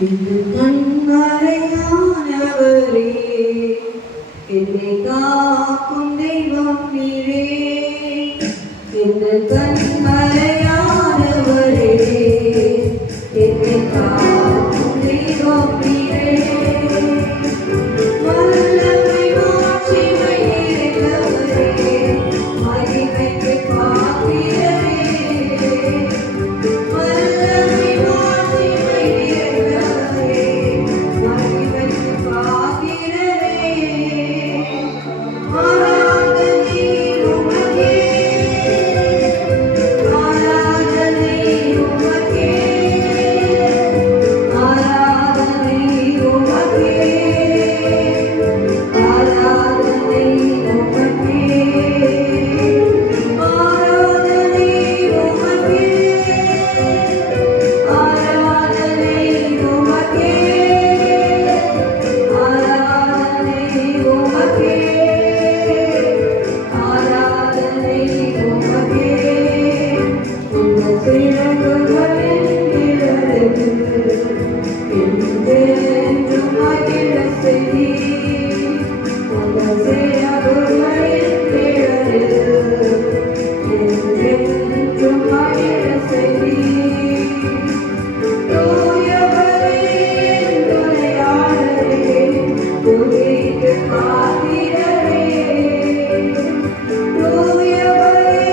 இந்த கண்மலையானவரே, என்னை காக்கும் தெய்வம் நீரே. இந்த கண்மலையானவரே, என்னை காக்கும் தெய்வம் நீரே. வல்லமை மாட்சிமை நிறைந்தவரே, மகிமைக்கு பாத்திரரே. வல்லமை மாட்சிமை நிறைந்தவரே, மகிமைக்கு பாத்திரரே. ஆராதனை உமக்கே, ஆராதனை உமக்கே, ஆராதனை உமக்கே, ஆராதனை உமக்கே, ஆராதனை உமக்கே, ஆராதனை உமக்கே, ஆராதனை உமக்கே, ஆராதனை உமக்கே. உங்கள் சிறகுகளின் நிழலில் என்றென்றும் மகிழச் செய்தீர். உங்கள் சிறகுகளின் நிழலில் என்றென்றும் மகிழச் செய்தீர். தூயவரே, துணையாளரே, துதிக்கு பாத்திரரே. தூயவரே,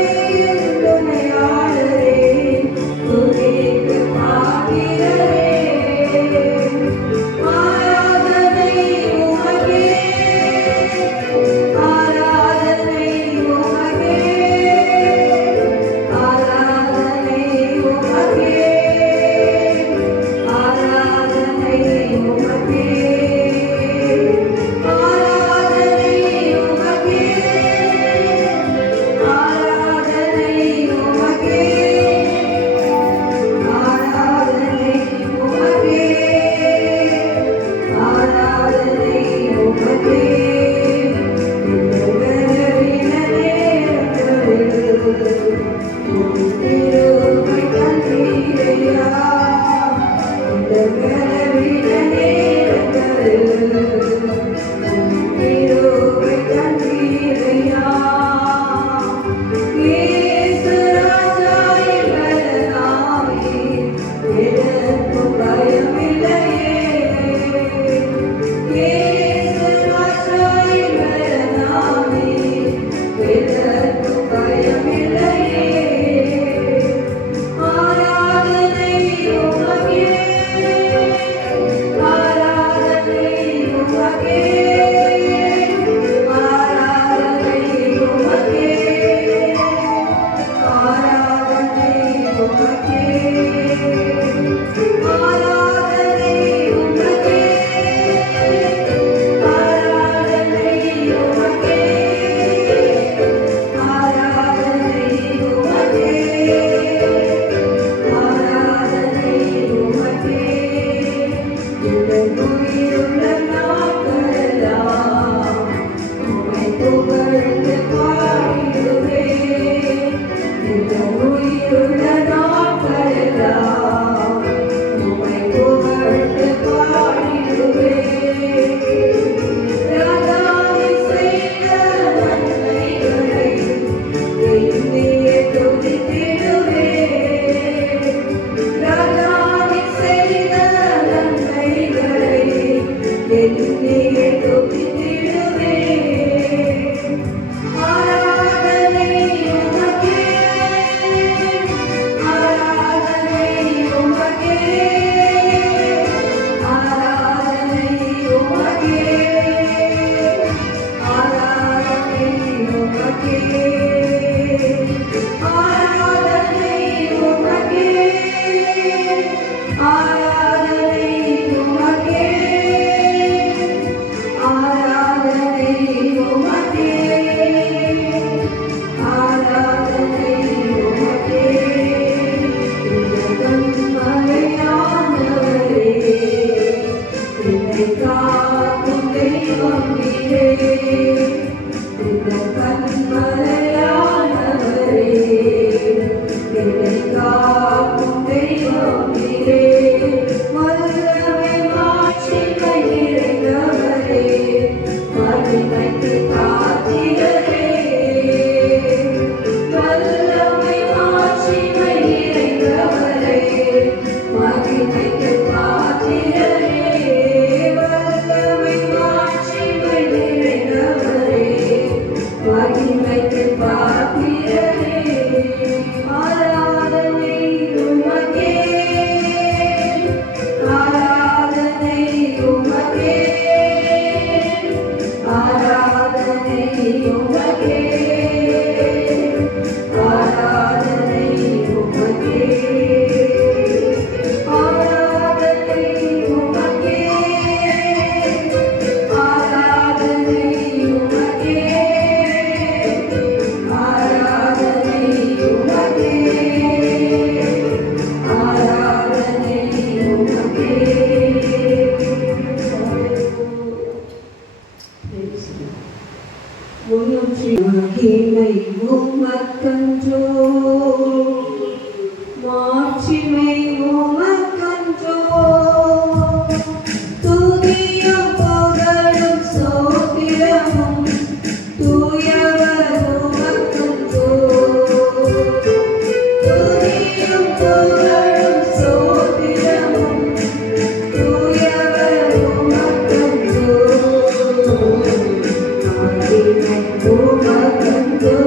உமக்கன்றோ மாட்சிமை உமக்கன்றோ துதியும் புகழும் ஸ்தோத்திரமும் தூயவர் உமக்கன்றோ துதியும் புகழும் ஸ்தோத்திரமும் தூயவர் உமக்கன்றோ ஆதிமை உமக்கன்றோ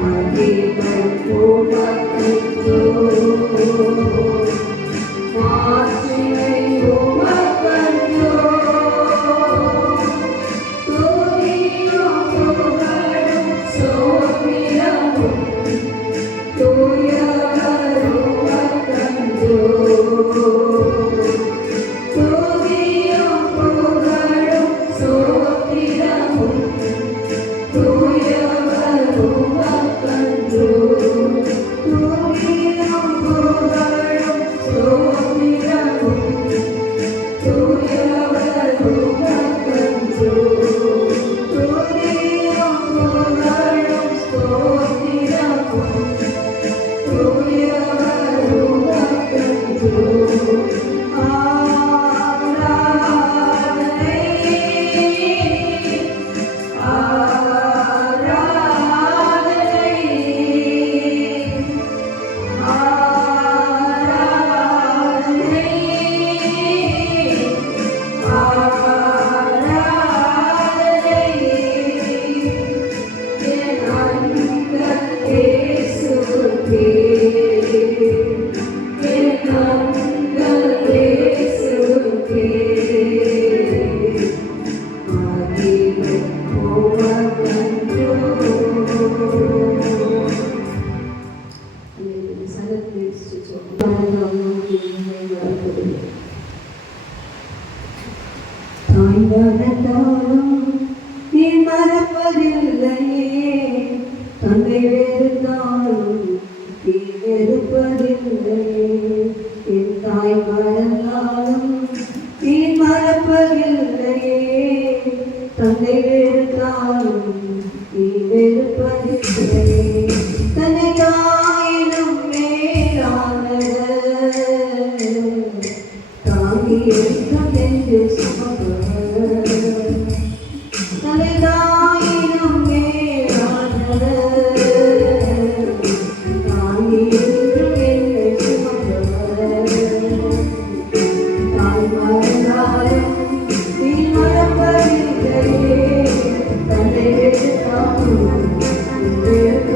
மகிமை உமக்கன்றோ, மாட்சிமை உமக்கன்றோ, துதியும் புகழும் ஸ்தோத்திரமும் தூயவர் உமக்கன்றோ. துதியும் புகழும் ஸ்தோத்திரமும் தூயவர் உமக்கன்றோ. துதியும் புகழும் ஸ்தோத்திரமும் தூயவர் உமக்கன்றோ. துதியும் புகழும் ஸ்தோத்திரமும் தூயவர் உமக்கன்றோ. ஆராதனை ஆராதனை ஆராதனை ஆராதனை என் அன்பர் இயேசுவுக்கே, என் அன்பர் இயேசுவுக்கே மகிமை உமக்கன்றோ. தாய் மறந்தாலும் நீ மறப்பதில்லையே, தந்தை வெறுத்தாலும் நீ வெறுப்பதில்லையே. என் தாய் மறந்தாலும் நீ மறப்பதில்லையே, தந்தை வெறுத்தாலும் நீ வெறுப்பதில்லையே. தன்னை தாயினும் மேலானவர் தாங்கி இருக்கும் என்று சுமப்பவர். தன்னை தாயினும் மேலானவர் தாங்கி இருக்கும் என்று சுமப்பவர். தாய் மறந்தாலும் நீ மறப்பதில்லையே, தன்னை வெறுத்தாலும் நீ வெறுப்பதில்லையே.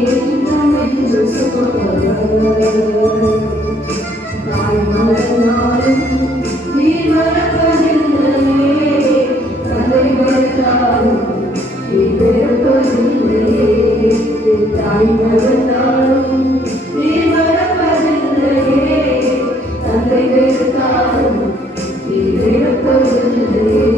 என்றும் என்று சுமப்பவர். தாய் மறந்தாலும் நீ மறப்பதில்லையே, தந்தை மறந்தாலும் நீ வெறுப்பதில்லையே. தாய் மறந்தாலும் நீ மறப்பதில்லையே, தந்தை வெறுத்தாலும் நீ வெறுப்பதில்லையே.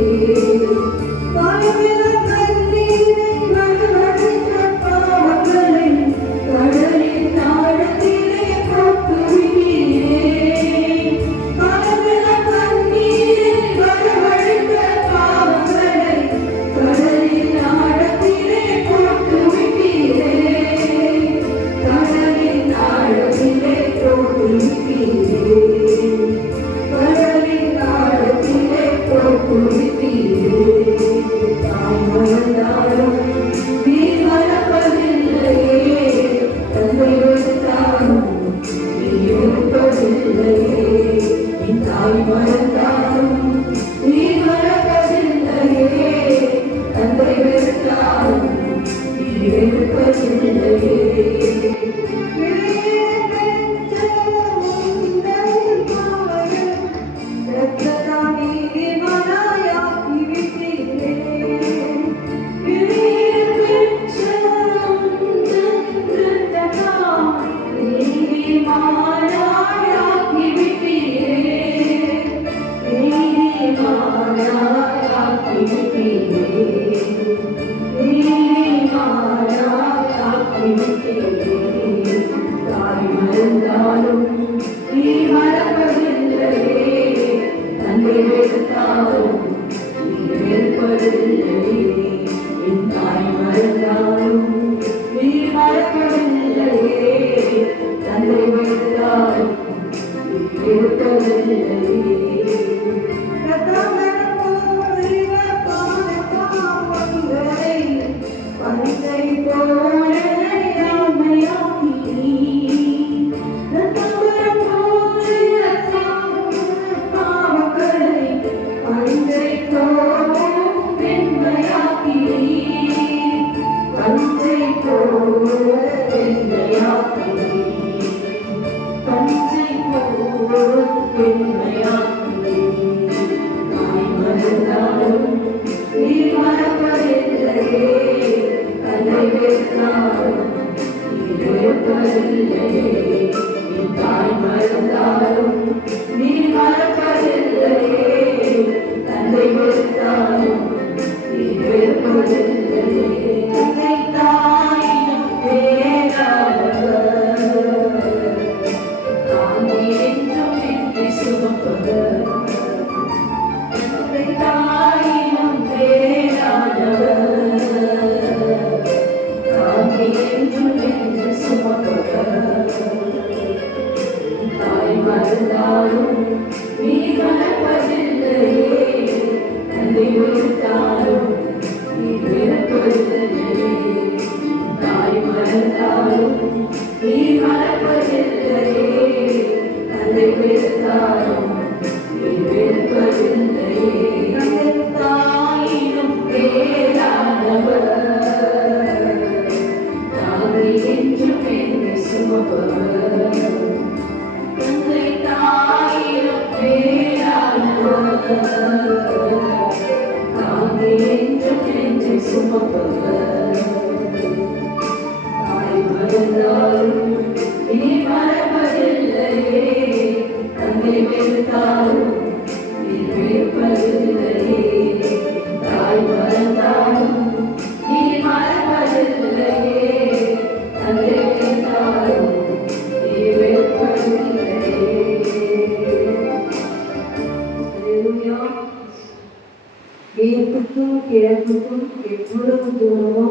மேற்குக்கும் கிழக்குக்கும் எவ்வளவு தூரமோ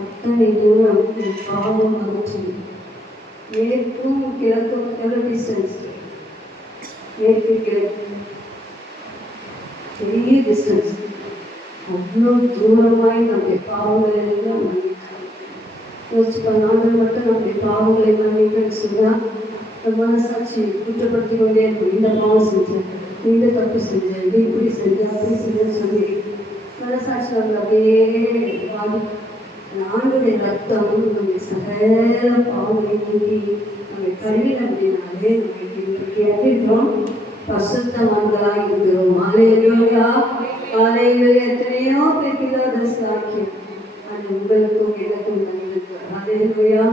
அத்தனை தூரம் பாவம் அகற்றி. மேற்கும் கிழக்கும் எவ்வளோ டிஸ்டன்ஸ்? மேற்கு கிழக்கு பெரிய டிஸ்டன்ஸ். அவ்வளோ தூரமாய் நம்முடைய பாவங்களை எல்லாம் மன்னிக்கலாம். யோசிச்சு நாங்கள் மட்டும் நம்முடைய பாவங்களை மன்னிக்கன்னு சொன்னால் இந்த மனசாட்சி குற்றப்படுத்தி கொண்டே இருக்கும். இந்த பாவம் செஞ்சேன், இந்த தப்பு செஞ்சேன், இது இப்படி செஞ்சேன், அப்படி செஞ்சேன்னு சொல்லி மனசாட்சி அவங்க அப்படியே பாதிக்கும். ஆண்டுடைய ரத்தம் நம்முடைய சகல பாவங்களை நீக்கி நம்மை கழுவின அப்படின்னாலே நம்மளுக்கு இன்றைக்கு அறிகிறோம் பசுத்தவான்களாக இருக்கிறோம். ஹல்லேலூயா ஹல்லேலூயா. எத்தனையோ பேருக்கில்லாத சாக்கியம் அது உங்களுக்கும் எனக்கும் தந்திருக்கிறார். ஹல்லேலூயா.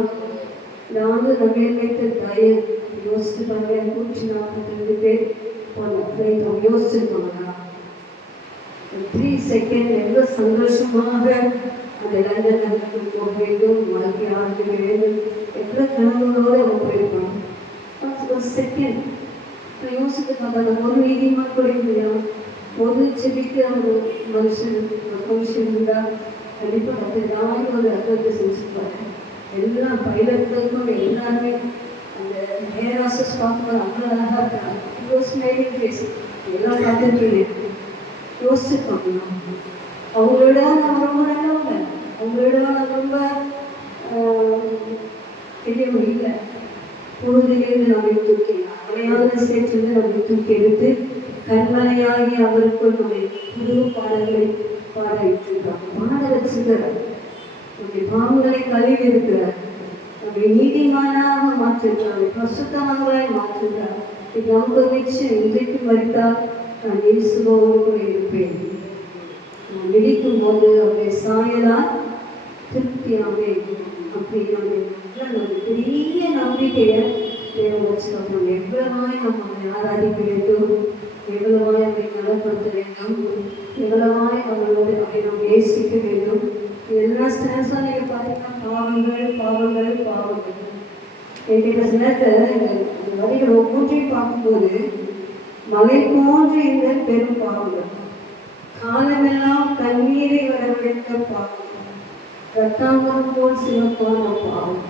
நாங்கள் நம்ம வைத்த தயவு யோசித்து பாருங்க. 142 பேர் போனோம். யோசிச்சிருக்கோங்களா? 3 செகண்ட் எவ்வளோ சந்தோஷமாக அந்த லண்டன் நகரத்துக்கு போக வேண்டும், வாழ்க்கை ஆரம்பிக்க வேண்டும், எவ்வளோ கனவுகளோடு அவங்க போயிருப்பாங்க. ஒரு செகண்ட் யோசித்து பார்த்தாங்க. ஒரு நீதிமான் கூட இல்லையா? ஒரு செடிக்கு ஒரு மனுஷன் இருந்தால் கண்டிப்பாக அது ஏதாவது ஒரு அர்த்தத்தை செஞ்சுருப்பாங்க. எல்லா பைலட்டுகளுக்கும் எல்லாருமே அந்த ஏராசஸ் பார்க்கும்போது அவ்வளோ அழகாக இருக்காங்க. ஸ்மைலிங் ஃபேஸ் எல்லாம் பார்த்துருக்கீங்க. யோசிச்சுருப்பாங்க. அவங்களோட நம்ம ரொம்ப நல்லவங்க, அவங்களோட நம்ம ரொம்ப பெரியவங்க இல்லை. பொழுதுலேருந்து நம்மை தூக்கி அலையாத சேர்த்து நம்மை தூக்கி எடுத்து கண்மலையாகி அவருக்குள் நம்மை புது பாடல்களை பாட வைத்திருக்கிறார். பாட வச்சிருக்கிறார். நம்முடைய பாவங்களை கழுவி இருக்கிறார். நம்மை நீதிமானாக மாற்றிருக்கிறார். பசுத்தவான்களாய் மாற்றிருக்கிறார். இது நமக்கு வச்சு இன்றைக்கு மறித்தால் நான் இயேசுவோடு கூட இருப்பேன். நான் விழிக்கும் போது அவருடைய சாயலால் திருப்தியாவே அப்படின்னு ஒரு பெரிய நம்பிக்கையை தேவை வச்சுக்கணும். எவ்வளவாய் நம்ம அவனை ஆராதிக்க வேண்டும், எவ்வளவாய் அவரை நலப்படுத்த வேண்டும், எவ்வளவாய் அவங்களோடு அவரை நாம் நேசிக்க வேண்டும். இதெல்லாம் ஸ்டான்ஸாக நீங்கள் பார்த்தீங்கன்னா பாவங்கள் பாவங்கள் பாவங்கள். என்கிட்ட சிலத்தில் இந்த வரிகள் ஒவ்வொன்றையும் பார்க்கும்போது மலை போன்று இந்த பெரும் பாவங்கள், காலமெல்லாம் கண்ணீரை வரவழைத்த பாவம், ரத்தாம்பரம் போல் சிவப்பான பாவம்.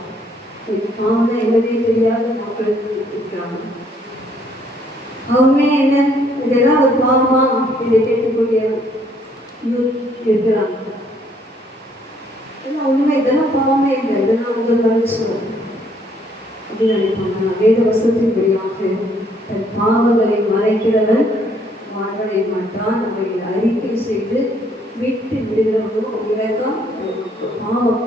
இது பாவம் என்னதே தெரியாத மக்களுக்கு இருக்கிறாங்க. அவங்க என்ன இதெல்லாம் ஒரு பாவமா இதை கேட்கக்கூடிய இருக்கிறாங்க. இதெல்லாம் உண்மை, இதெல்லாம் பாவமே இல்லை, இதெல்லாம் உங்கள் கழிச்சு அப்படின்னு நினைப்பாங்க. வேத வசத்தின்படியாக தன் பாவங்களை மறைக்கிறவன் வாழ்வடைய மாட்டான். அவைகளை அறிக்கை செய்து விட்டு விடுகிறவங்களும் இறக்கம். பாவம்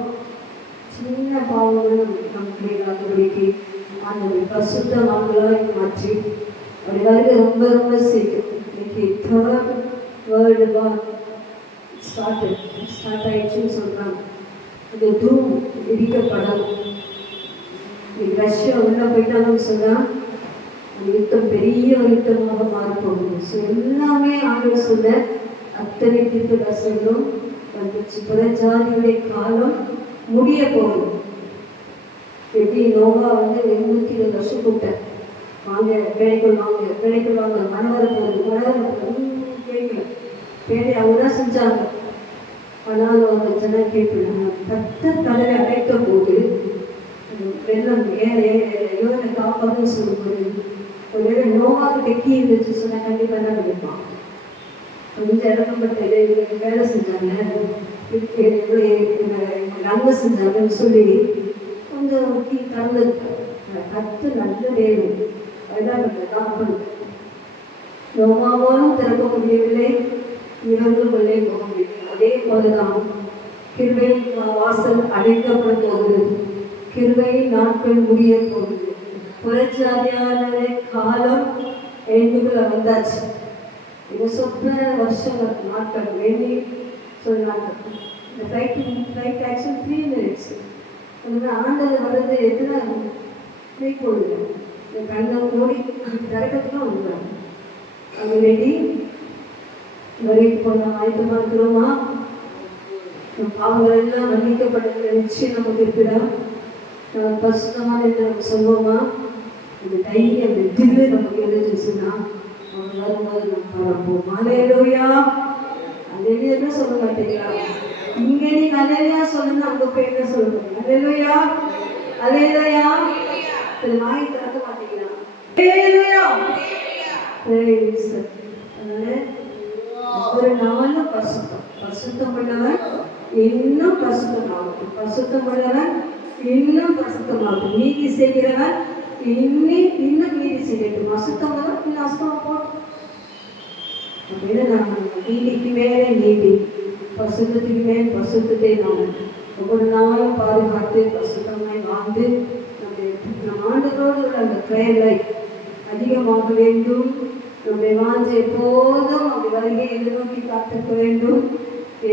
சின்ன பாவங்கள் நமக்கு இல்லாதபடிக்கு அந்த பசுத்தவான்களாய் மாற்றி அப்படி வருக ரொம்ப ரொம்ப சீக்கிரம். இன்னைக்கு 3rd வேர்ல்டு வார் ஸ்டார்ட் ஆயிடுச்சுன்னு சொல்றாங்க. இந்த தூம் இடிக்கப்படலாம். ரஷ்யா உள்ள போயிட்டாங்கன்னு சொன்னா யுத்தம் பெரிய ஒரு யுத்தமாக மாறப்போகுது. ஸோ எல்லாமே ஆண்டவர் சொன்ன அத்தனை தீர்க்கதரிசனங்களும் வந்துச்சு. புறஜாதியுடைய காலம் முடிய போகுது. எப்படி நோவா 820 வருஷம் கூப்பிட்டேன், வாங்க வேலைக்குள் வாங்க வேலைக்குள் வாங்க, மழை வரப்போகுது மழை வரப்போகுது கேட்கல. பேரை அவங்க தான் செஞ்சாங்க. ஆனாலும் அவங்க ஜனம் கேட்கல. கர்த்தர் கடலை அடைத்த போது வெள்ளம் யோனை காப்பாதுன்னு சொல்லும்போது ஒருவேளை நோவாவுக்கு டெக்கி இருந்துச்சு சொன்னால் கண்டிப்பாக என்ன பண்ணிருப்பான். கொஞ்சம் இறக்கப்பட்ட வேலை செஞ்சாங்க, நன்மை செஞ்சாங்கன்னு சொல்லி கொஞ்சம் கடந்தது. கத்து நல்ல தேவன் அதான் காப்பது. நோவாவாலும் திறக்க முடியவில்லை, இவர்களும் உள்ளே போக முடியவில்லை. அதே போலதான் கிருபை வாசல் அடைக்கப்பட போகுது. கிருபை நாட்கள் முடிய போகுது. புறச்சாதியான காலம் எண்ணுக்குள்ள வந்தாச்சு. இதை சொன்ன வருஷங்கள் நாட்கள் வேண்டி சொன்னாங்க. இந்த ஃப்ளைட் ஆக்சுவல் 3 minutes. அதனால ஆண்டது வர்றது எத்தனை ஃப்ளை போடுது. இந்த கண்ணை மூடி திறக்கத்துலாம் வந்துடுறாங்க. அங்கே ரெடி வரைக்கு போன ஆயத்தமாக இருக்கிறோமா? பாவங்கள் எல்லாம் மன்னிக்கப்பட்ட நிச்சயம் நமக்கு இருக்கிறா. நம்ம பசுத்தமான நம்ம சொல்லுவோமா? இந்த தைரியம் அந்த தில்லு நமக்கு எழுதிச்சுன்னா அவங்க வரும்போது நம்ம பரப்போம். ஹல்லேலூயா அல்லேலூயா சொல்ல மாட்டீங்களா? இங்கே நீங்க அல்லேலூயா சொல்லணும், அங்கே போய் என்ன சொல்லணும்? அல்லேலூயா அல்லேலூயா வாங்கி திறக்க மாட்டீங்களா? அல்லேலூயா பிரைஸ். அதனால ஒரு நாளும் பசுத்தம் பண்ணவன் இன்னும் பசுத்தமாகும், பசுத்தம் பண்ணவன் இன்னும் பசுத்தமாகும், நீதி செய்கிறவன் இன்னும் நீதி செய்யட்டும், அசுத்தம் இன்னும் அசுத்தம் போட்டும். அப்படின்னு நான் நீதிக்கு மேலே நீதி, பசுத்தத்துக்கு மேல் பசுத்தத்தை நாம் ஒவ்வொரு நாளும் பாதுகாத்து பரிசுத்தமாய் வாழ்ந்து நம் ஆண்டவரோடு உள்ள அந்த ப்ரேயர் லைஃப் அதிகமாக வேண்டும். நம்முடைய வாஞ்சை எப்போதும் அப்படி வருகை எதிர்நோக்கி காத்திருக்க வேண்டும்.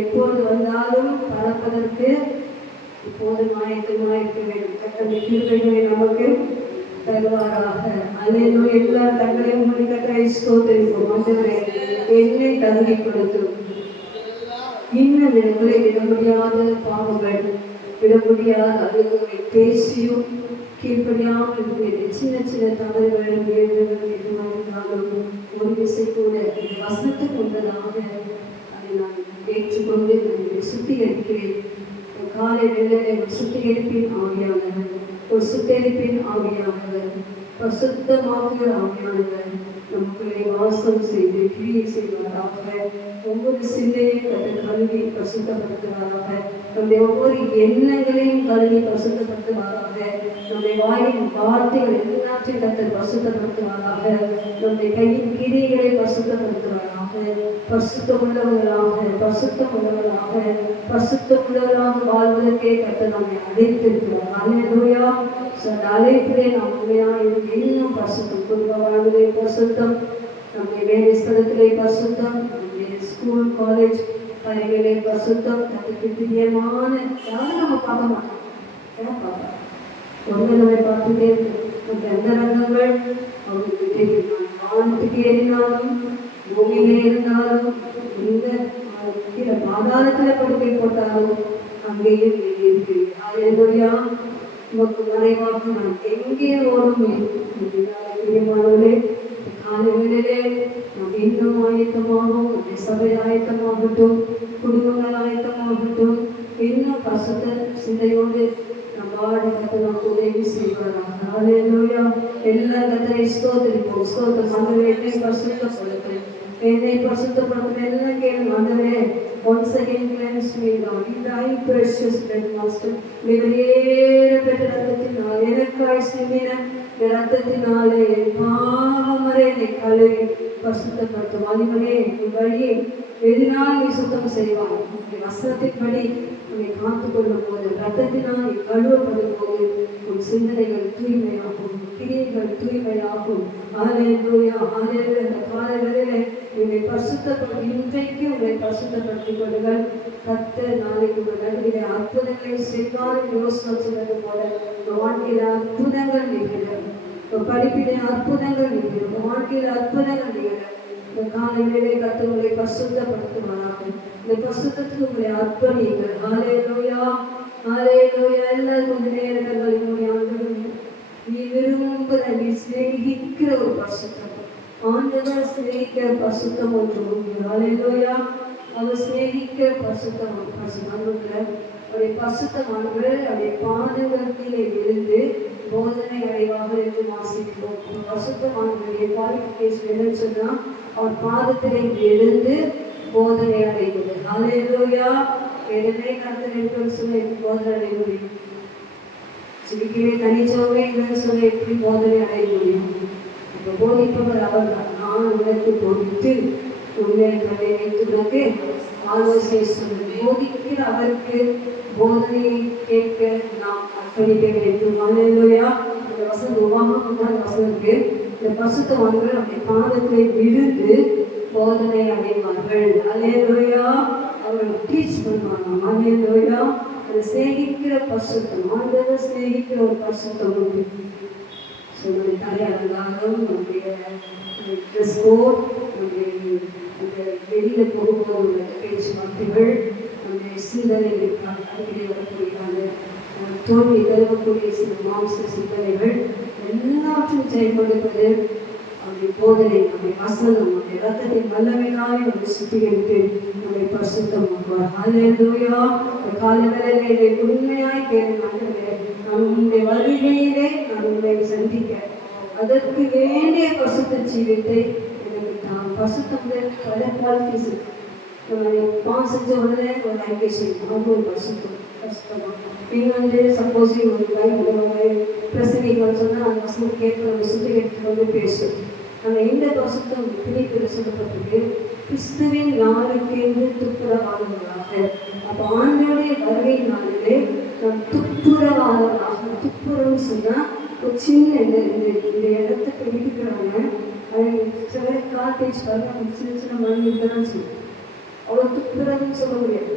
எப்போது வந்தாலும் பறப்பதற்கு இப்போது ஆயத்தமாக இருக்க வேண்டும். கர்த்தருடைய கிருபைகளை நமக்கு தருவாராக. அல்லேலூயா. எல்லாரும் தங்களை மூடி கர்த்தரை ஸ்தோத்திரிப்போம். ஆண்டவரே, என்னை தகுதி கொடுத்து இன்னும் எங்களை விட முடியாத பாவங்கள், விட முடியாத அழுகுகளை பேசியும் கீழ்ப்படியாமல் இருக்கிறது. சின்ன சின்ன தவறுகள் வேண்டுகள் எதுவாக இருந்தாலும் ஒரு விசை கூட இந்த வசனத்துக்கு கொண்டதாக அதை நான் ஏற்றுக்கொண்டு நான் சுத்திகரிக்கிறேன். காலை வேளையிலே ஒரு சுத்திகரிப்பின் ஆவியானவர், ஒரு சுத்திகரிப்பின் ஆவியானவர், பரிசுத்தமாக்குகிற ஆவியானவர் நமக்குள்ளே வாசம் செய்து கிரியை செய்வாராக. ஒவ்வொரு சிந்தையும் கல்வி பரிசுத்தப்படுத்துவாராக. நம்முடைய ஒவ்வொரு எண்ணங்களையும் கல்வி பரிசுத்தப்படுத்துவாராக. நம்முடைய வாயின் வார்த்தைகள் எல்லாற்றையும் கத்தர் பரிசுத்தப்படுத்துவாராக. நம்முடைய கையின் கிரியைகளை பரிசுத்தப்படுத்துவாராக. பரிசுத்தம் உள்ளவர்களாக வாழ்வதற்கே கத்தர் நம்மை அழைத்திருக்கிறார். அல்லேலூயா. அந்த அழைப்பிலே நாம் இன்னும் பரிசுத்தம், குடும்ப வாழ்விலே பரிசுத்தம், நம்முடைய வேலை ஸ்தலத்திலே பரிசுத்தம், நம்முடைய ஸ்கூல் காலேஜ் பணிகளிலே பரிசுத்தம், அதுக்கு பிரியமான யாரும் நம்ம பார்க்க மாட்டோம். ஏன் பார்ப்போம்? ஒன்று நம்மை பார்த்துட்டே இருக்கு. நம்ம எந்த ரங்கங்கள் அவங்களுக்கு தெரியும். வானத்துக்கு ஏறினாலும் பூமியிலே இருந்தாலும் இந்த கீழே பாதாளத்துல படுக்கை போட்டாலும் அங்கேயும் இருக்கு. அல்லேலூயா. நமக்கு மறைவாக நாம் எங்கே ஓட முடியும்? பிரியமானவர்களே, காலைகளிலே நாம் இன்னும் ஆயத்தமாகவும், சபை ஆயத்தமாகட்டும், குடும்பங்கள் ஆயத்தமாகட்டும், இன்னும் பசுத்த சிந்தையோடு நம் வாழ நமக்கு உதவி செய்வாராக. அல்லேலூயா. எல்லா கர்த்தரை ஸ்தோத்திரிப்போம். ஸ்தோத்திரம். ஆண்டவரே, என்னை பரிசுத்தப்படுத்து, என்னை பரிசுத்தப்படுத்த எல்லாம் கேளும். ஆண்டவரே, once again cleanse me, Lord, in thy precious blood, Master. பெற்ற ரத்தத்தினால் எனக்காய் சிந்தின ரத்தத்தினாலே பாவமறை என்னை கழுவி பரிசுத்தப்படுத்தும். ஆண்டவரே, உன் வழியை எதினால் நீ சுத்தம் செய்வாய். வசனத்தின்படி உன்னை காத்துக் கொள்ளும் போது, ரத்தத்தினால் நீ கழுவப்படும் போது உன் சிந்தனைகள் தூய்மையாகும், கிரியைகள் தூய்மையாகும். அல்லேலூயா. அல்லேலூயா. அந்த காலைகளிலே உங்களை பரிசுத்தப்படுத்தி, இன்றைக்கு உங்களை பரிசுத்தப்படுத்திக் கொள்ளுங்கள். கர்த்தர் நாளைக்கு உங்கள் நடுவிலே அற்புதங்களை செய்வார். யோசனை சொன்னது போல வாழ்க்கையில அற்புதங்கள் நிகழும், படிப்பிலே அற்புதங்கள் நிகழும், வாழ்க்கையில அற்புதங்கள் நிகழும். இந்த காலையிலே கர்த்தர் உங்களை பரிசுத்தப்படுத்துவாராக. இந்த பரிசுத்தத்துக்கு உங்களை அர்ப்பணியுங்கள். அல்லேலூயா. அல்லேலூயா. எல்லாரும் கொஞ்ச நேரங்கள் என்னுடைய ஆண்டவரே, நீ விரும்புகிற, நீ சிநேகிக்கிற ஒரு பரிசுத்தம், ஆண்டவர் சிநேகிக்கிற பரிசுத்தம் ஒன்று உண்டு. அல்லேலூயா. அவர் சிநேகிக்கிற பரிசுத்தம் ஒரு பரிசுத்தம். அவருடைய பரிசுத்தமானவர் அவருடைய பாதங்கள் கீழே விழுந்து போதனை அடைவாக என்று வாசிக்கிறோம். பரிசுத்தமானவருடைய குவாலிஃபிகேஷன் என்னன்னு சொன்னா, அவர் பாதத்திலே விழுந்து போதனை அடைவது. அல்லேலூயா. எதனை கர்த்தர் என்று சொல்ல போதனை அடைய முடியும்? சிரிக்கவே தனிச்சவே இல்லைன்னு சொல்ல எப்படி போதனை அடைய முடியும்? இப்போ போதிப்பவர் அவர் தான். நான் உனக்கு போதித்து உண்மை கதை வைத்துள்ளது ஆலோசனை சொல்வது. போதிக்கிற அவருக்கு போதனையை கேட்க நாம் அர்ப்பணிக்க வேண்டும். அல்லேலூயா. இந்த வசனம் உபாகமமான வசனத்துக்கு இந்த பரிசுத்தவான்கள் அவருடைய பாதத்திலே விழுந்து போதனை அடைவார்கள். அல்லேலூயா. அவர்கள் டீச் பண்ணுவாங்க. அல்லேலூயா. அதை சிநேகிக்கிற பரிசுத்தம், ஆண்டவர் சிநேகிக்கிற ஒரு பரிசுத்தம் உண்டு. நம்முடைய தலை அலங்காரம், நம்முடைய ட்ரெஸ் கோட், நம்முடைய வெளியில போகும்போது உள்ள பேச்சுவார்த்தைகள், நம்முடைய சிந்தனைகளுக்காக அடிக்கடி வரக்கூடிய தோல்வி தருவக்கூடிய சில மாம்ச சிந்தனைகள் எல்லாத்தையும் செயல்படுவது நம்முடைய போதனை, நம்முடைய வசனம், நம்முடைய ரத்தத்தின் வல்லமையினாலே நம்மை சுத்திகரித்து நம்மை பரிசுத்தமாக்குவார். அல்லேலூயா. காலைகளிலே உண்மையாய் கேளுங்கள். நான் உன்னுடைய வருகையிலே நான் உங்களை சந்திக்க அதற்கு வேண்டிய பரிசுத்த ஜீவியத்தை எனக்கு தான். பரிசுத்தம் பல குவாலிட்டிஸ் இருக்கு. நம்ம பாஸ் செஞ்ச உடனே ஒரு லைஃபை செய்யணும். அது ஒரு பரிசுத்தம். நீங்கள் சப்போஸ் ஒரு பிரசங்கிகள் சொன்னால் அந்த வசனம் கேட்க நம்ம சுத்திகரித்து பேசும். நம்ம எந்த பரிசுத்தம் பிரிப்பில் சொல்லப்பட்டிருக்கு, கிறிஸ்துவின் நாளுக்கு என்று துப்புரவாளர்களாக. அப்போ ஆண்டவருடைய வருகை நாளிலே நாம் துப்புரவாளர்களாக. துப்புரவு சொன்னா ஒரு சின்ன இந்த இடத்துக்கு இருக்கிறாங்க. அது சில கார்டேஜ் பாருங்க, சின்ன சின்ன மண் இருக்கதான் செய்யும். அவ்வளோ துப்புரவுன்னு சொல்ல முடியாது.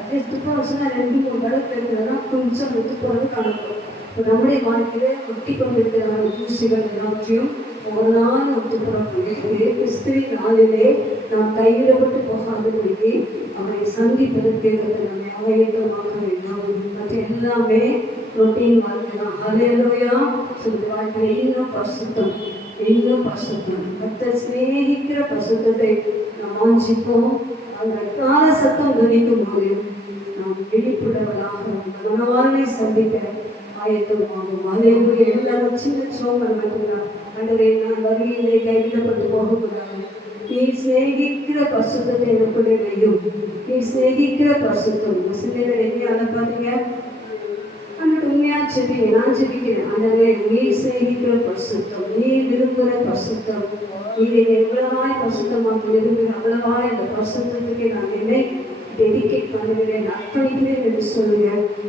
அதே துப்புரவு சொன்னா 2-3 கடல் இருக்கிறதா கொஞ்சம் துப்புரவு காணப்படும். இப்போ நம்முடைய வாழ்க்கையில ஒட்டி கொண்டிருக்கிற தூசிகள் எல்லாத்தையும் ஒரு நாள் நாம் துப்புரவு கிறிஸ்துவின் நாளிலே நாம் கைவிடப்பட்டு போகாதபடிக்கு அவரை சந்திப்பதற்கு நம்மை ஆயத்தமாக வேண்டும். மற்ற எல்லாமே ரொட்டீன் வாழ்க்கை தான். ஹல்லேலூயா. சொல்ற வாழ்க்கையில இன்னும் பரிசுத்தம், இன்னும் பரிசுத்தம், மற்ற சிநேகிக்கிற பரிசுத்தத்தை நாம் வாஞ்சிப்போம். அந்த கால சத்தம் துணிக்கும் போது நாம் விழிப்புள்ளவர்களாக மனவாளனை சந்திக்க ஆயத்தமாகும். ஹல்லேலூயா. எல்லாரும் சின்ன சோமன் மட்டும்தான். ஆண்டவரே, நான் வருகையிலே கைவிடப்பட்டு போகக்கூடாது. நீ சிநேகிக்கிற பரிசுத்தத்தை எனக்குள்ளே வையும். நீ சிநேகிக்கிற பரிசுத்தம் சிந்தையில எங்கேயாவது பார்த்தீங்க அன்னைக்கு உண்மையா செபிங்க. நான் செபிக்கிறேன். ஆண்டவரே, நீ சிநேகிக்கிற பரிசுத்தம், நீ விரும்புகிற பரிசுத்தம், நீ எவ்வளவாய் பரிசுத்தமாக விரும்புகிற அவ்வளவாய் அந்த பரிசுத்தத்துக்கு நான் என்னை டெடிகேட் பண்ணுகிறேன், அர்ப்பணிக்கிறேன் என்று சொல்லுங்க.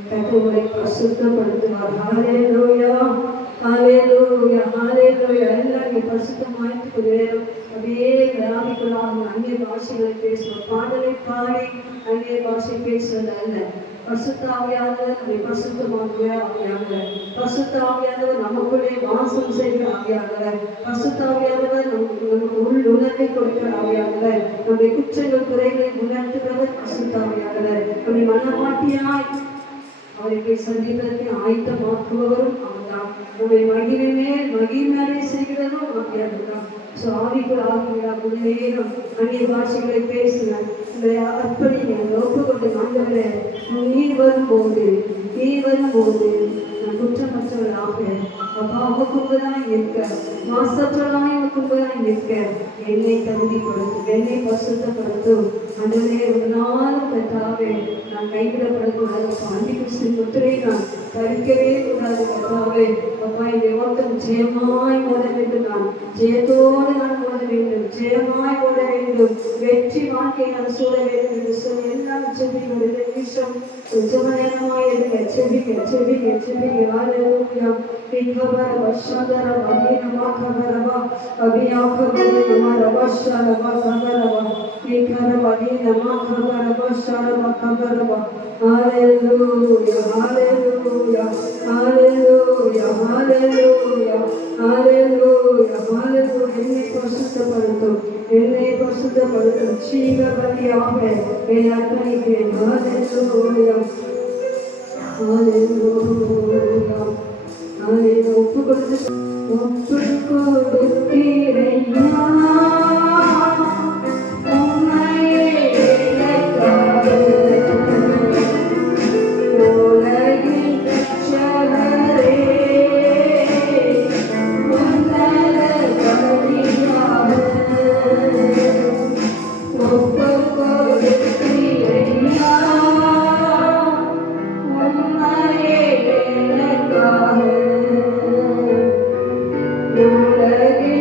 கர்த்தரை பரிசுத்தப்படுத்துவார். ஹல்லேலூயா, ஹல்லேலூயா, ஹல்லேலூயா. எல்லாம் நீங்க பரிசுத்தமாயிட்டு நேரம் அப்படியே கிராமிக்குள்ளாக அந்நிய பாஷைகளை பேசுவோம். பாடலை பாடி அந்நிய பாஷை பேசுவது அல்ல. பரிசுத்த ஆவியானவர் நம்மை பரிசுத்தமாக்குகிற ஆவியானவர். பரிசுத்த ஆவியானவர் நமக்குள்ளே வாசம் செய்கிற ஆவியானவர். பரிசுத்த ஆவியானவர் நமக்கு உள்ளுணர்வை கொடுக்கிற ஆவியானவர். நம்முடைய குற்றங்கள் குறைகளை உணர்த்துகிறவர் பரிசுத்த ஆவியானவர். நம்முடைய மனமாட்டியாய் அவரை சந்திப்பதற்கு ஆயத்தமாக்குபவரும் அவர்தான். நம்மை மகிமையாலே செய்கிறதும் ஆவியானவர்தான். ஆவிக்குள் ஆவியா நேரம் அந்நிய பாஷைகளை பேசுங்க. உங்களை அர்ப்பணிங்க, ஒப்புக்கொண்டு ஆண்டவரே, நீர் வரும்போது நான் குற்றமற்றவர்களாக அப்பா உமக்கும்பதாய் நிற்க, மாசற்றவர்களாய் உமக்கும்பதாய் நிற்க என்னை தகுதிப்படுத்தும், என்னை பரிசுத்தப்படுத்தும். ஆண்டவரே, ஒரு நாளும் கர்த்தாவே நான் கைவிடப்படக்கூடாது. அந்தி கிறிஸ்துவின் முத்திரை நான் பறிக்கவே கூடாது. கர்த்தாவே, அப்பா இந்த ஓட்டம் ஜெயமாய் ஓட வேண்டும். நான் ஜெயத்தோடு நான் ஓட வேண்டும், ஜெயமாய் ஓட வேண்டும், வெற்றி வாழ்க்கையை நான் சூழ வேண்டும் என்று சொல்லி எல்லாம் செபிக்க ஒரு நிமிஷம் ஜெபமாய் எடுங்க. செபிக்க. ஹல்லேலூயா. பிகபர வஷதர வதினமா கபரவா அபியாகபர நமரவ ஷரவ கபரவா பிகர வதினமா கபரவ ஷரவ கபரவா. ஹல்லேலூயா, ஹல்லேலூயா, ஹல்லேலூயா, ஹல்லேலூயா, ஹல்லேலூயா, ஹல்லேலூயா. என்னை பரிசுத்தப்படுத்தும், என்னை பரிசுத்தப்படுத்தும். ஜீவ பலியாக என்னை அர்ப்பணிக்கிறேன். ஹல்லேலூயா, ஹல்லேலூயா, ஹல்லேலூயா. ஒப்பு கொடுத்தீரையா உலகில்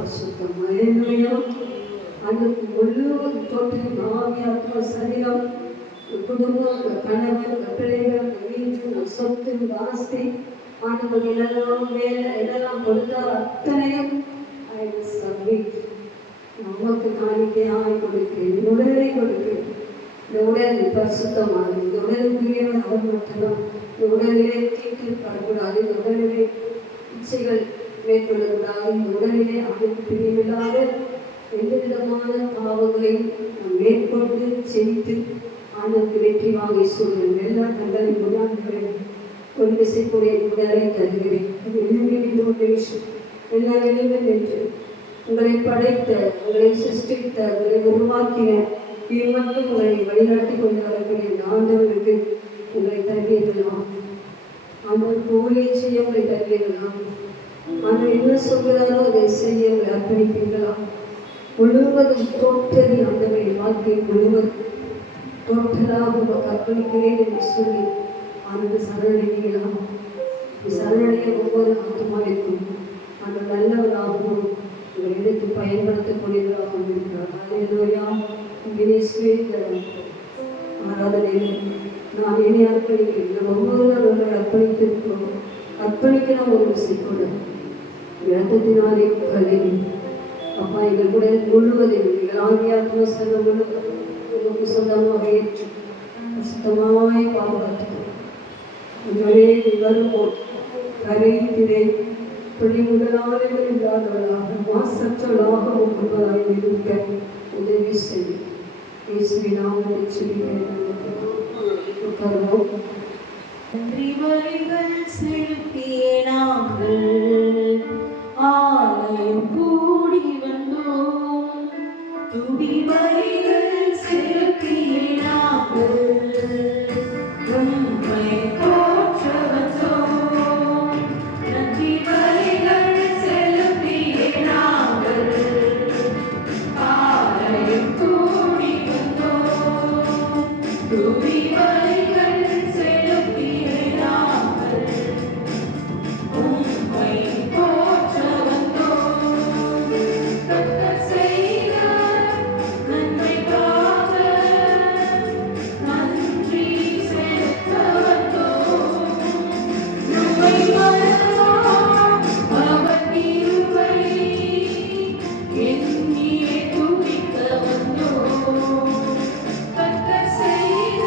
பரிசுத்தம். ஹல்லேலூயா. அதுக்கு முழு தொற்று ஆவி ஆத்மா சரீரம் குடும்பம் கணவன் பிள்ளைகள் வீட்டு சொத்து ஆஸ்தி ஆண்டவர் எல்லாம் வேலை எல்லாம் கொடுத்தால் அத்தனையும் நமக்கு காணிக்கையாய் கொடுக்கிறேன். இந்த உடலை கொடுக்கிறேன். இந்த உடல் பரிசுத்தமானது. இந்த உடலுக்குரியவன் அவர் மட்டும்தான். இந்த உடலிலே தீட்டு படக்கூடாது. இந்த உடலிலே இச்சைகள் மேற்கொள்ளக்கூடாது. இந்த உடலிலே அவனுக்கு பிரியமில்லாத எந்த விதமான பாவங்களையும் மேற்கொண்டு செய்து ஆண்டவருக்கு வெற்றி வாங்கி சொல்கிறேன். எல்லா கண்களை முன்னாடி கொண்டு செய்யக்கூடிய உடலை தருகிறேன். எல்லா நிலையும் என்று உங்களை படைத்த, உங்களை சிருஷ்டித்த, உங்களை உருவாக்கின இது மட்டும் உங்களை வழிகாட்டி கொண்டு வரக்கூடிய ஆண்டவருக்கு உங்களை தருவீர்களாம். ஆண்டவருக்கு ஊழியை செய்ய உங்களை தருவீர்களாம். ஆண்டவர் என்ன சொல்கிறாரோ அதை செய்ய உங்களை அர்ப்பணிப்பீர்களாம். முழுவதும் டோட்டலி ஆண்டவரின் வாழ்க்கை முழுவதும் டோட்டலாக உங்களுக்கு அர்ப்பணிக்கிறேன் என்று சொல்லி ஆண்டவர் சரணடைவீர்களாம். சரணடைய ஒவ்வொரு ஆத்மாவிற்கும் அந்த நல்லவராகவும் உங்களை எடுத்து பயன்படுத்தக்கூடியவராகவும் இருக்கிறார். ஹல்லேலூயா. ஆராதனையில் நான் என்னை அர்ப்பணிக்கிறேன். ஒவ்வொருவரும் உங்களை அர்ப்பணித்திருக்கிறோம். அர்ப்பணிக்கலாம் ஒரு விஷயம் கூட இரத்தத்தினாலே கல்வி அப்பா எங்கள் கூட முழுவதும் எங்கள் ஆவியாத்மா சர்வ முழுவதும் உங்களுக்கு சொந்தமாக ஏற்று சுத்தமாய் பாதுகாத்து உங்களே வரும்போது கரைத்திரை பிள்ளைகளாக இல்லாதவர்களாக மாசற்றவர்களாக ஒவ்வொருவராய் இருக்க உதவி செய்யும். இயேசுவின் நாமத்தில் செலுத்துகிறோம். நன்றி பலிகள் செலுத்திய நாங்கள் ஆலயம் கூடி வந்தோம். துதி பலிகள் செலுத்திய நாங்கள் உம்மை போற்ற வந்தோம். நன்றி பலிகள் செலுத்திய நாங்கள் ஆலயம் கூடி வந்தோம். துதி பலிகள் செலுத்திய நாங்கள் உம்மை போற்ற வந்தோம். கர்த்தர் செய்த நன்மைக்காக நன்றி செலுத்த வந்தோம். உம்மை மறவோம் அவர் கிருபை எண்ணியே துதிக்க வந்தோம். கர்த்தர் செய்த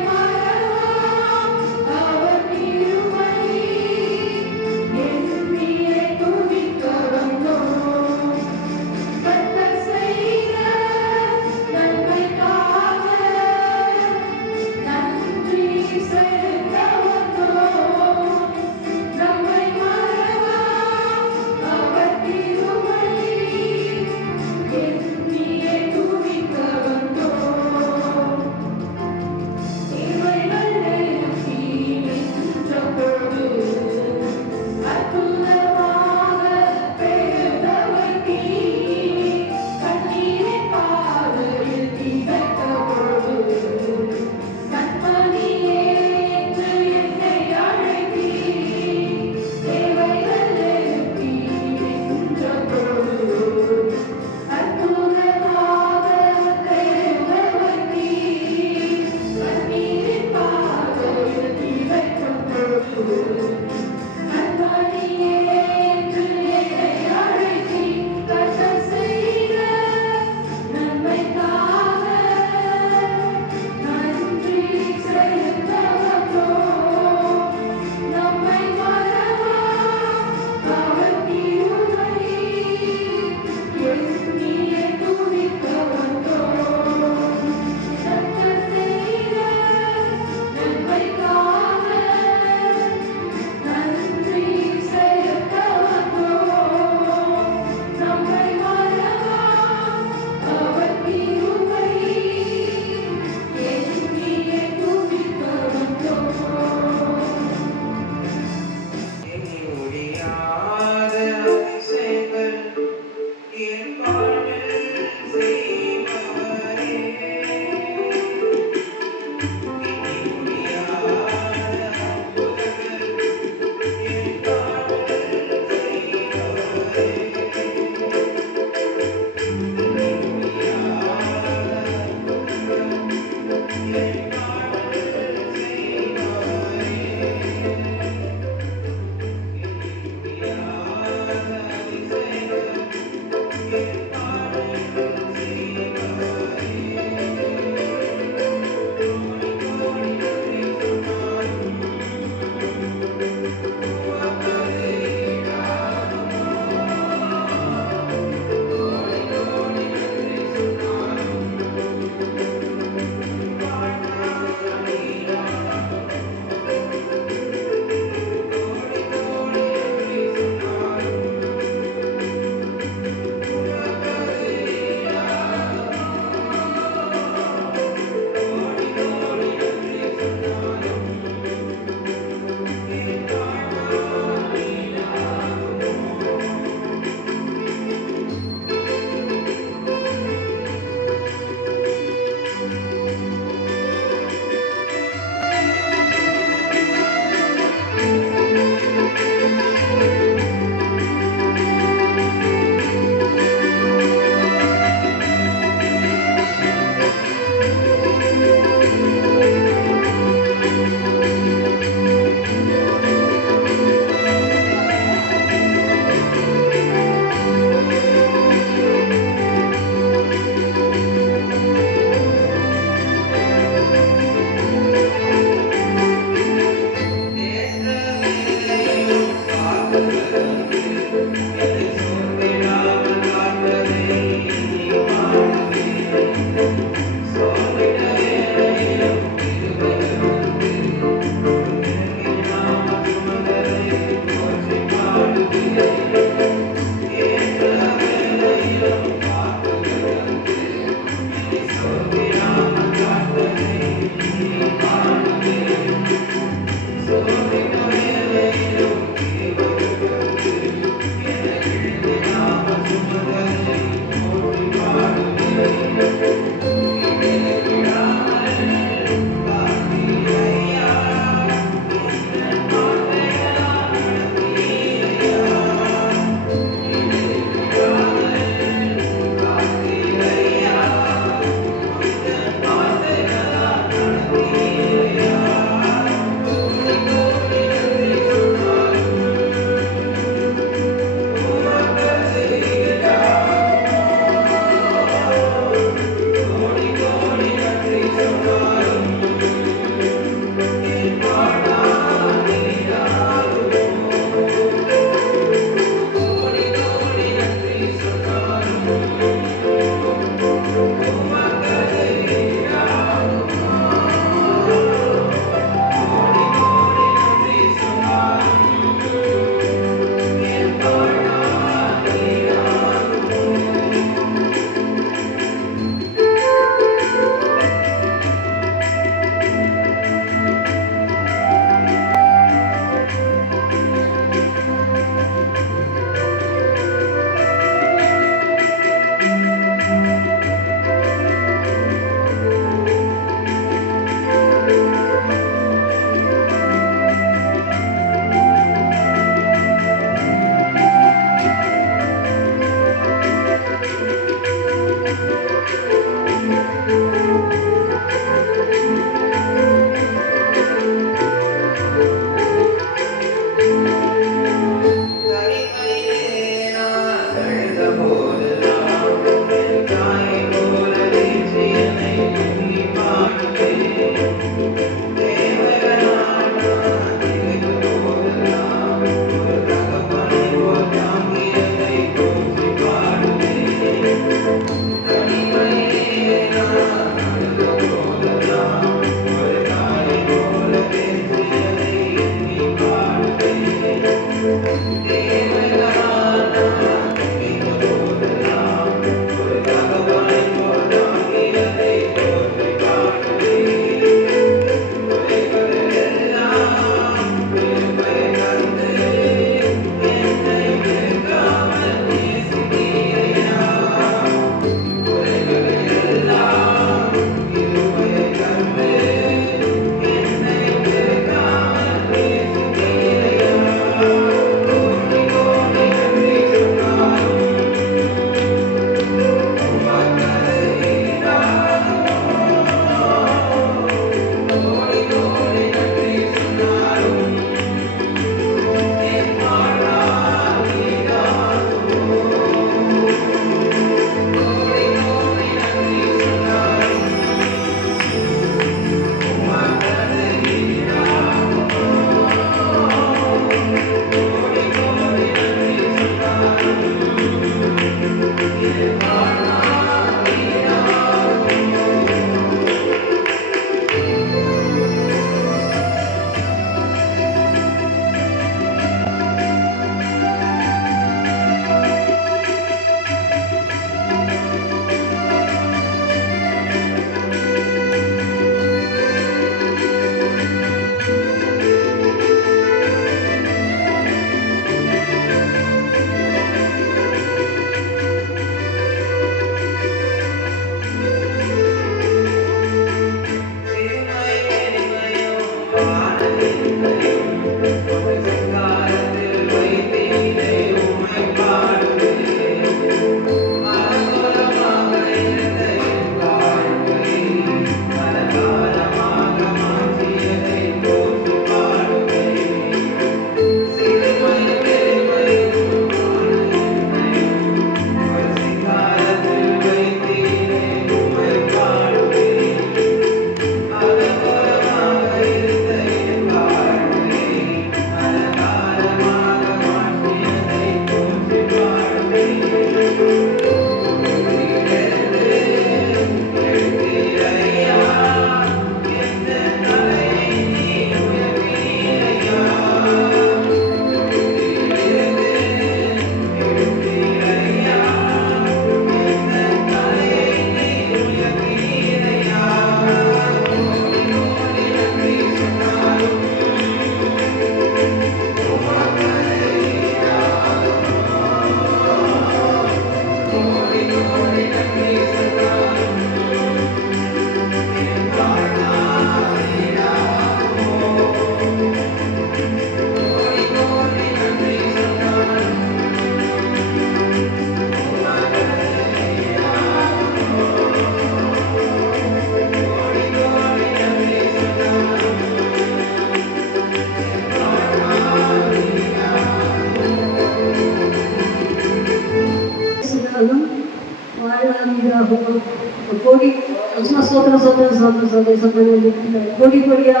கொடி கொடியா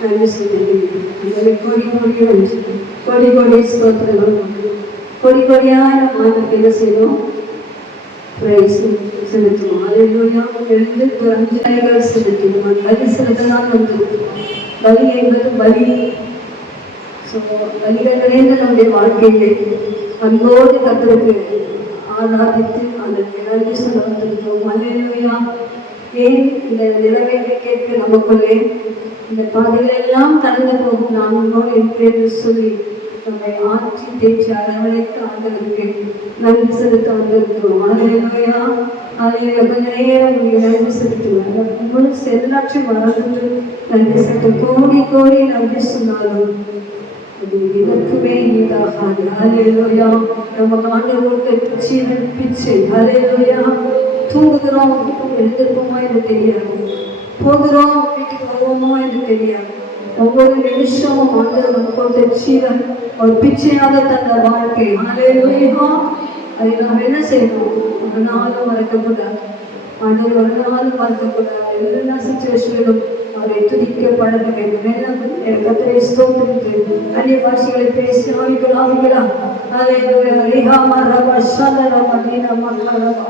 நன்றி சொல்லுங்க. கொடி கொடி நன்றி, கொடி கொடி ஸ்தோத்திரங்கள், கொடி கொடியா நம்ம என்ன செய்யணும், பிரைஸ் செலுத்துவோம். அல்லேலூயா. எழுந்து ஒரு 5 நாட்கள் செலுத்துவோம். பலி செலுத்தலாம் வந்திருக்கிறோம். பலி என்பது பலி. பலிகள் நிறைந்த நம்முடைய வாழ்க்கையிலே அன்போடு கர்த்தருக்கு ஆராதித்து அதற்கு நன்றி சொல்ல வந்திருக்கிறோம். அல்லேலூயா. ஏன் இந்த நிலைமையை கேட்க நமக்குள்ளே இந்த பாதைகள் எல்லாம் கடந்து போகும் நான் உன்னோடு இருக்கிறேன் என்று சொல்லி நம்மை ஆட்சி தேய்ச்சி அரவணைத்து ஆண்டவருக்கு நன்றி செலுத்த வந்திருக்கிறோம். அல்லேலூயா. அல்லேலூயா. கொஞ்ச நேரம் நீங்கள் நன்றி செலுத்துவாங்க. முழு எல்லாற்றையும் மறந்து நன்றி செலுத்த கோடி கோடி நன்றி சொன்னாலும் இதற்குமே ஈடாகாது. அல்லேலூயா. நமக்கு ஆண்டவருக்கு பிச்சை. அல்லேலூயா. தூங்குகிறோம், எழுந்திருப்போமா என்று தெரியாது, போகிறோம், வீட்டுக்கு போவோமோ என்று தெரியாது. ஒவ்வொரு நிமிஷமும் ஆண்டவர் நமக்கு ஜீவன் ஒரு பிச்சையாக தந்த வாழ்க்கை. அல்லேலூயா. அதை நாம் என்ன செய்யணும், ஒரு நாளும் மறக்கக்கூடாது. ஆண்டவர் ஒரு நாளும் மறக்கக்கூடாது. எல்லா சிச்சுவேஷனிலும் அவரை துதிக்க பழக வேண்டும். கர்த்தரை ஸ்தோத்திரித்து அந்நிய பாஷைகளை பேசி ஆவிகளா. அல்லேலூயா. ரிஹாமா ரபா ஷதரபா தீனமா ரபா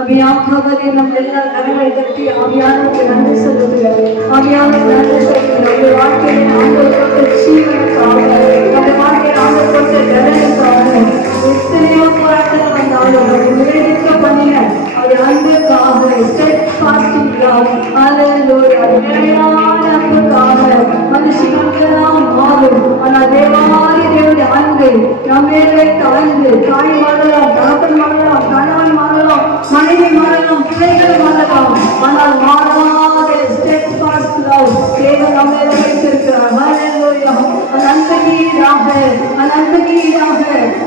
அபியாகவரே. நம்ம எல்லா கரங்களை தட்டி ஆவியானவருக்கு நன்றி செலுத்துகிறோம். ஆவியானவருக்கு நன்றி செலுத்துகிறோம். அந்த வாழ்க்கையை ஆண்டவர் கொடுத்த ஜீவனுக்காக, அந்த வாழ்க்கையை ஆண்டவர் கொடுத்த ஜனனுக்காக எத்தனையோ போராட்டங்கள் வந்தாலும் நிறைவேற்ற பண்ணின அவர் அன்புக்காக ஸ்டெட்ஃபாஸ்டிங் லவ். அல்லேலூயா. நிலையான அன்புக்காக மனுஷிகளெல்லாம் மாறும். ஆனால் தேவாதி தேவனுடைய அன்பு நம்மேலே தாழ்ந்து தாய் மாறலாம், தகப்பன் மாறலாம், கணவன் மாறலாம், மனைவி மாறலாம், பிள்ளைகள் மாறலாம், ஆனால் மாறாத ஸ்டெட்ஃபாஸ்ட் லவ் தேவன் நம்மேலே வைத்திருக்கிறார். அல்லேலூயா. அந்த அன்புக்கு ஈடாக, அந்த அன்புக்கு ஈடாக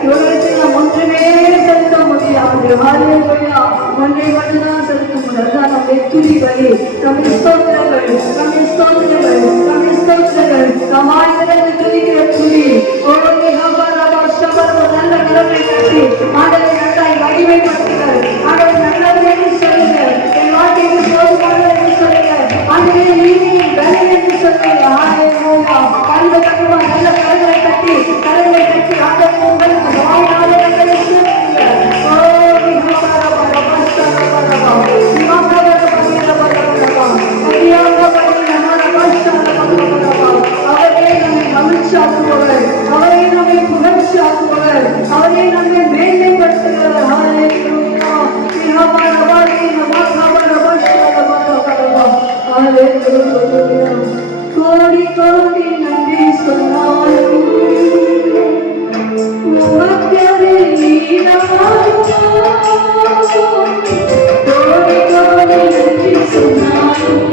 உலகத்தில் நாம் ஒன்றுமே செலுத்த முடியாது. அல்லேலூயா. ஒன்றை மட்டும்தான் செலுத்த முடியாது. அதுதான் நம்முடைய துதி பலி, நம்முடைய ஸ்தோத்திரங்கள், நம்முடைய ஸ்தோத்திரங்கள், நம்முடைய ஸ்தோத்திரங்கள், நாம் ஆயிரத்து துதிக்கிற துதி. நல்ல கரத்தை கட்டி ஆண்டவரை நன்றாய் மகிமைப்படுத்துங்கள். ஆண்டவரை நல்லது என்று சொல்லுங்கள். என் வாழ்க்கைக்கு போதுமானது என்று சொல்லுங்கள். ஆண்டவரை நீதியின் பலி என்று சொல்லுங்கள். அல்லேலூயா. அந்த பக்கமா நல்ல கரங்களை கட்டி ஆண்டவரை உங்களுக்கு வாய்நாளை சொல்லுங்கள். அவரே நம்மை மகிழ்ச்சியாக்குபவர், அவரே நம்மை புகழ்ச்சியாக்குபவர், அவரே நம்மை மேன்மைப்படுத்துகிறவர். அல்லேலூயா. கோடி கோடி நன்றி சொன்னாலும் உமக்கரை நீராடும். கோடி கோடி நன்றி சொன்னாலும்